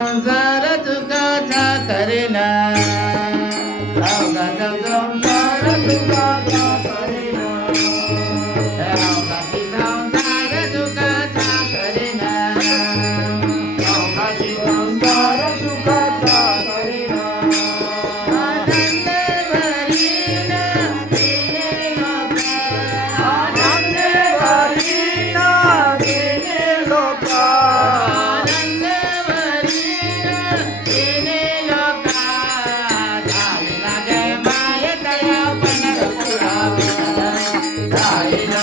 संसार तुकाचा करेना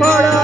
পড়ো